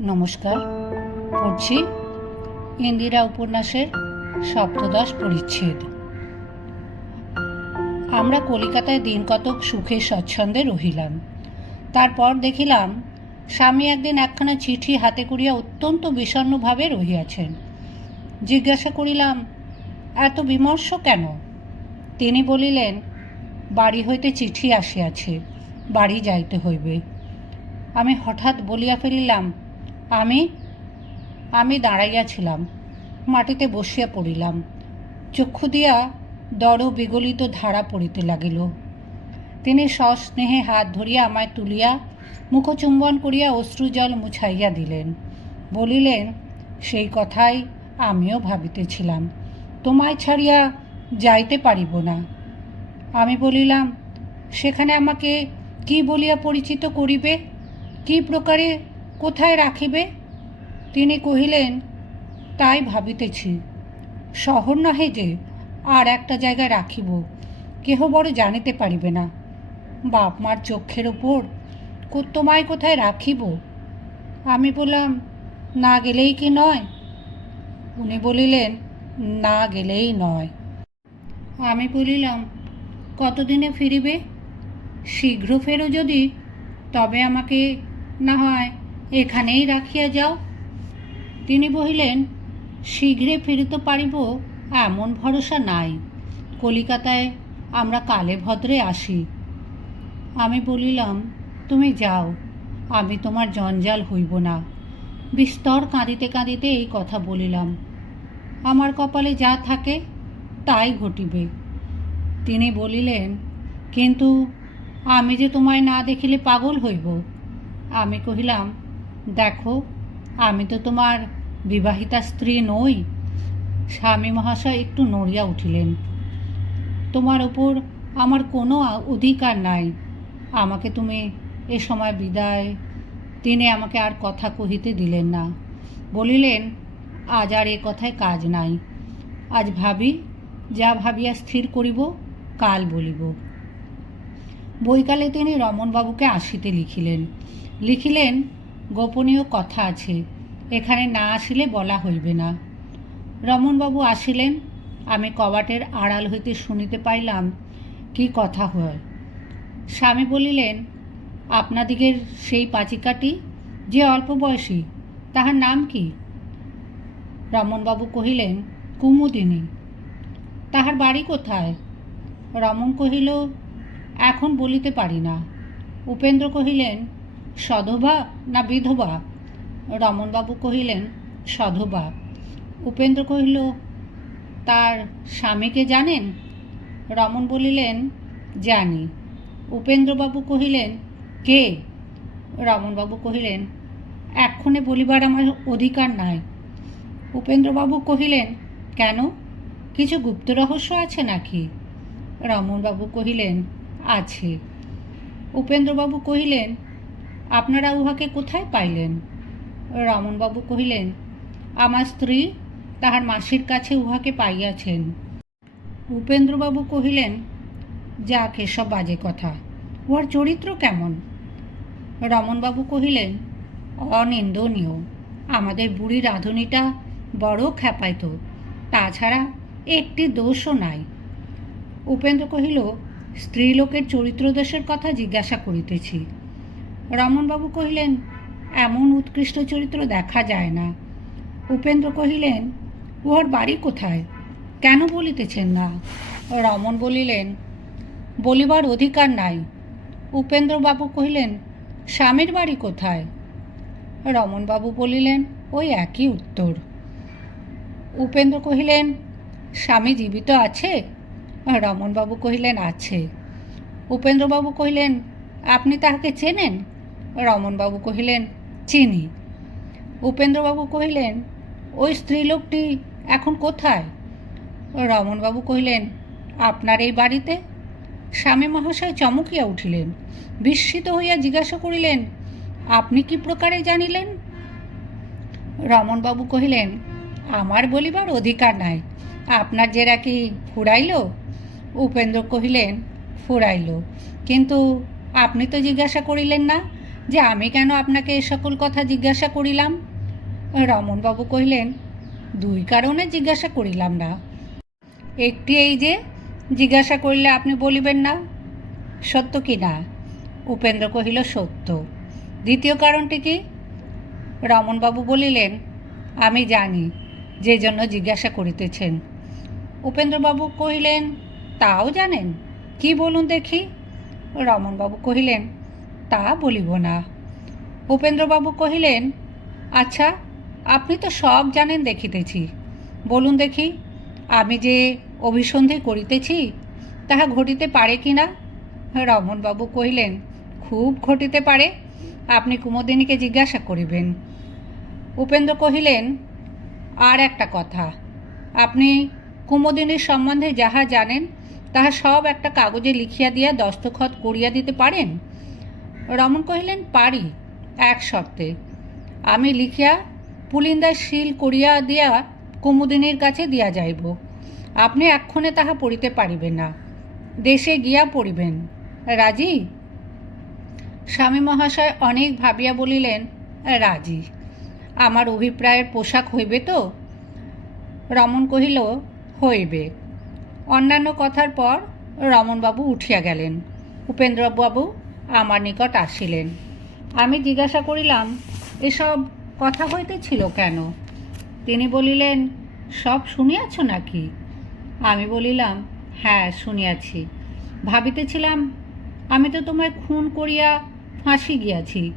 নমস্কার, পড়ছি ইন্দিরা উপন্যাসের সপ্তদশ পরিচ্ছেদ। আমরা কলিকাতায় দিন কতক সুখে স্বচ্ছন্দে রহিলাম। তারপর দেখিলাম, স্বামী একদিন একখানা চিঠি হাতে করিয়া অত্যন্ত বিষণ্ণভাবে রহিয়াছেন। জিজ্ঞাসা করিলাম, এত বিমর্ষ কেন? তিনি বলিলেন, বাড়ি হইতে চিঠি আসিয়াছে, বাড়ি যাইতে হইবে। আমি হঠাৎ বলিয়া ফেলিলাম আমি আমি দাঁড়াইয়াছিলাম মাটিতে বসিয়া পড়িলাম। চক্ষু দিয়া দড় বিগলিত ধারা পড়িতে লাগিল। তিনি সস্নেহে হাত ধরিয়া আমায় তুলিয়া মুখচুম্বন করিয়া অশ্রুজল মুছাইয়া দিলেন। বলিলেন, সেই কথাই আমিও ভাবিতেছিলাম, তোমায় ছাড়িয়া যাইতে পারিব না। আমি বলিলাম, সেখানে আমাকে কি বলিয়া পরিচিত করিবে? কি প্রকারে কোথায় রাখিবে? তিনি কহিলেন, তাই ভাবিতেছি। শহর নহে যে, আর একটা জায়গায় রাখিব। কেহ বড় জানিতে পারিবে না। বাপ মার চক্ষের ওপর তোমায় কোথায় রাখিব? আমি বললাম, না গেলেই কি নয়? উনি বলিলেন, না গেলেই নয়। আমি বলিলাম, কতদিনে ফিরিবে? শীঘ্র ফেরো যদি, তবে আমাকে না হয় এখানেই রাখিয়া যাও। তিনি বহিলেন শীঘ্রে ফিরিতে পারিব, এমন ভরসা নাই। কলিকাতায় আমরা কালে ভদ্রে আসি। আমি বলিলাম, তুমি যাও, আমি তোমার জঞ্জাল হইব না। বিস্তর কাঁদিতে কাঁদিতে এই কথা বলিলাম। আমার কপালে যা থাকে, তাই ঘটিবে। তিনি বলিলেন, কিন্তু আমি যে তোমায় না দেখিলে পাগল হইব? আমি কহিলাম দেখো, আমি তো তোমার বিবাহিতা স্ত্রী নই। স্বামী মহাশয় একটু নড়িয়া উঠিলেন। তোমার ওপর আমার কোনো অধিকার নাই। আমাকে তুমি এ সময় বিদায় তিনি আমাকে আর কথা কহিতে দিলেন না। বলিলেন, আজ আর এ কথায় কাজ নাই। আজ ভাবি, যা ভাবিয়া স্থির করিব, কাল বলিব। বৈকালে তিনি রমণবাবুকে আসিতে লিখিলেন। লিখিলেন গোপনীয় কথা আছে, এখানে না আসিলে বলা হইবে না। রমণবাবু আসিলেন, আমি কবাটের আড়াল হইতে শুনিতে পাইলাম কি কথা হয়। স্বামী বলিলেন, আপনাদিগের সেই পাচিকাটি যে অল্প বয়সী, তাহার নাম কি? রমণবাবু কহিলেন, কুমুদিনী। তাহার বাড়ি কোথায়? রমণ কহিল, এখন বলিতে পারি না। উপেন্দ্র কহিলেন সধবা না বিধবা? রমণবাবু কহিলেন, সধবা। উপেন্দ্র কহিল, তার স্বামীকে জানেন? রমণ বলিলেন, জানি। উপেন্দ্রবাবু কহিলেন, কে? রমণবাবু কহিলেন, এক্ষণে বলিবার আমার অধিকার নাই। উপেন্দ্রবাবু কহিলেন, কেন? কিছু গুপ্ত রহস্য আছে নাকি? রমণবাবু কহিলেন, আছে। উপেন্দ্রবাবু কহিলেন আপনারা উহাকে কোথায় পাইলেন? রমণবাবু কহিলেন, আমার স্ত্রী তাহার মাসির কাছে উহাকে পাইয়াছেন। উপেন্দ্রবাবু কহিলেন, যাক, এসব বাজে কথা। উহার চরিত্র কেমন? রমণবাবু কহিলেন, অনিন্দনীয়। আমাদের বুড়ি রাঁধুনিটা বড় খ্যাপাইত, তাছাড়া একটি দোষও নাই। উপেন্দ্র কহিল, স্ত্রীলোকের চরিত্র দোষের কথা জিজ্ঞাসা করিতেছি। রমণবাবু কহিলেন, এমন উৎকৃষ্ট চরিত্র দেখা যায় না। উপেন্দ্র কহিলেন, উহার বাড়ি কোথায়? কেন বলিতেছেন না? রমণ বলিলেন, বলিবার অধিকার নাই। উপেন্দ্রবাবু কহিলেন, স্বামীর বাড়ি কোথায়? রমণবাবু বলিলেন, ওই একই উত্তর। উপেন্দ্র কহিলেন, স্বামী জীবিত আছে? রমণবাবু কহিলেন, আছে। উপেন্দ্রবাবু কহিলেন, আপনি তাহাকে চেনেন? রমণবাবু কহিলেন, চিনি। উপেন্দ্রবাবু কহিলেন, ওই স্ত্রীলোকটি এখন কোথায়? রমণবাবু কহিলেন, আপনার এই বাড়িতে? স্বামী মহাশয় চমকিয়া উঠিলেন, বিস্মিত হইয়া জিজ্ঞাসা করিলেন, আপনি কি প্রকারে জানিলেন? রমণবাবু কহিলেন, আমার বলিবার অধিকার নাই। আপনার জেরা কি ফুরাইল? উপেন্দ্র কহিলেন, ফুরাইল, কিন্তু আপনি তো জিজ্ঞাসা করিলেন না? যে আমি কেন আপনাকে এ সকল কথা জিজ্ঞাসা করিলাম? রমনবাবু কহিলেন, দুই কারণে জিজ্ঞাসা করিলাম না। একটি এই যে, জিজ্ঞাসা করিলে আপনি বলিবেন না, সত্য কি না? উপেন্দ্র কহিল, সত্য। দ্বিতীয় কারণটি কি? রমনবাবু বলিলেন, আমি জানি যে জন্য জিজ্ঞাসা করিতেছেন। উপেন্দ্রবাবু কহিলেন, তাও জানেন? কি বলুন দেখি। রমনবাবু কহিলেন তা বলিব না। উপেন্দ্রবাবু কহিলেন আচ্ছা আপনি তো সব জানেন দেখিতেছি। বলুন দেখি, আমি যে অভিসন্ধি করিতেছি, তাহা ঘটিতে পারে কি না? রমনবাবু কহিলেন, খুব ঘটিতে পারে। আপনি কুমোদিনীকে জিজ্ঞাসা করিবেন। উপেন্দ্র কহিলেন, আর একটা কথা, আপনি কুমোদিনীর সম্বন্ধে যাহা জানেন, তাহা সব একটা কাগজে লিখিয়া দিয়া দস্তখত করিয়া দিতে পারেন? রমন কহিলেন, পারি, এক শর্তে। আমি লিখিয়া পুলিন্দার শিল করিয়া দিয়া কুমুদিনীর কাছে দিয়া যাইব। আপনি এক্ষণে তাহা পড়িতে পারিবেন না। দেশে গিয়া পড়িবেন। রাজি? স্বামী মহাশয় অনেক ভাবিয়া বলিলেন, রাজি। আমার অভিপ্রায়ের পোশাক হইবে তো? রমন কহিল, হইবে। অন্যান্য কথার পর রমনবাবু উঠিয়া গেলেন। উপেন্দ্রবাবু আমার নিকট আসিলেন। আমি জিজ্ঞাসা করিলাম, এসব কথা হইতেছিল কেন? তিনি বলিলেন, সব শুনিয়াছ নাকি? আমি বলিলাম হ্যাঁ শুনিয়াছি। ভাবিতেছিলাম, আমি তো তোমায় খুন করিয়া ফাঁসি গিয়াছি।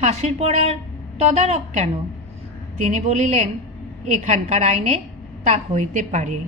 ফাঁসির পর আর তদারক কেন? তিনি বলিলেন, এখানকার আইনে তা হইতে পারে।